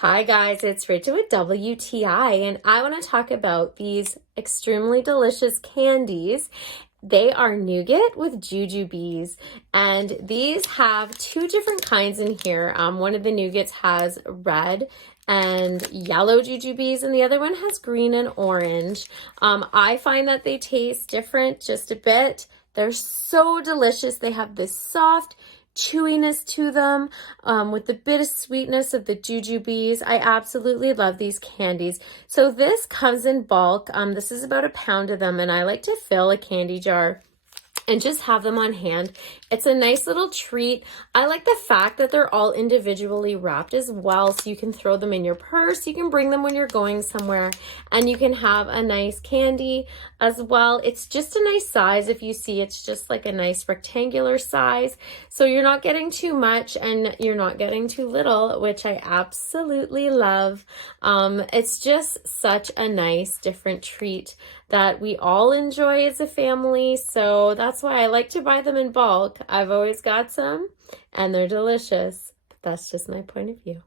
Hi guys, it's Rachel with WTI, and I want to talk about these extremely delicious candies. They are Nougat with Jujubes, and these have two different kinds in here. One of the Nougats has red and yellow Jujubes, and the other one has green and orange. I find that they taste different just a bit. They're so delicious. They have this soft chewiness to them with the bit of sweetness of the jujubes. I absolutely love these candies. So this comes in bulk. This is about a pound of them, and I like to fill a candy jar and just have them on hand. It's a nice little treat. I like the fact that they're all individually wrapped as well, so you can throw them in your purse, you can bring them when you're going somewhere, and you can have a nice candy as well. It's just a nice size. If you see, it's just like a nice rectangular size, so you're not getting too much and you're not getting too little, which I absolutely love. It's just such a nice different treat that we all enjoy as a family, so that's why I like to buy them in bulk. I've always got some and they're delicious. That's just my point of view.